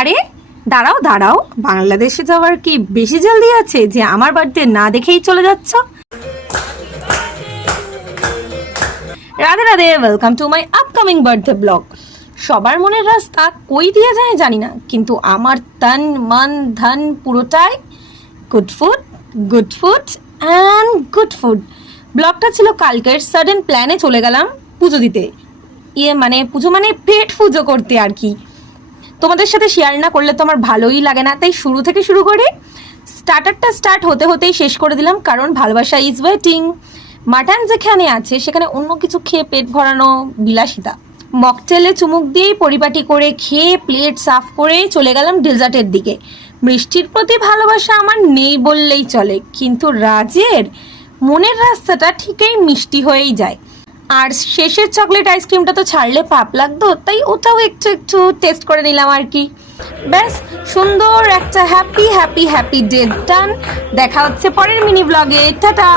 আরে দাঁড়াও দাঁড়াও, বাংলাদেশে যাওয়ার কি বেশি জলদি আছে যে আমার বার্থডে না দেখেই চলে যাচ্ছ? Radhe Radhe, welcome to my upcoming birthday blog. সবার মনের রাস্তা কই দিয়ে যায় জানি না, কিন্তু আমার তন মন ধন পুরোটাই good food, good food and good food. ব্লগটা ছিল কালকের সাডেন প্ল্যানে চলে গেলাম পুজো দিতে। পুজো মানে পেট পুজো করতে আর কি। তোমাদের সাথে শেয়ার না করলে তো আমার ভালোই লাগে না, তাই শুরু থেকে শুরু করে স্টার্টারটা স্টার্ট হতে হতেই শেষ করে দিলাম, কারণ ভালোবাসা ইজ ওয়েটিং। মাটন যেখানে আছে সেখানে অন্য কিছু খেয়ে পেট ভরানো বিলাসিতা। মকটেলে চুমুক দিয়েই পরিপাটি করে খেয়ে প্লেট সাফ করে চলে গেলাম ডেজার্টের দিকে। মিষ্টির প্রতি ভালোবাসা আমার নেই বললেই চলে, কিন্তু রাজের মনের রাস্তাটা ঠিকই মিষ্টি হয়েই যায়। আর শেষের চকলেট আইসক্রিমটা তো ছাড়লে পাপ লাগতো, তাই ওটাও একটু একটু টেস্ট করে নিলাম আর কি। ব্যাস, সুন্দর একটা হ্যাপি হ্যাপি হ্যাপি ডে ডান। দেখা হচ্ছে পরের মিনি ব্লগে। টাটা।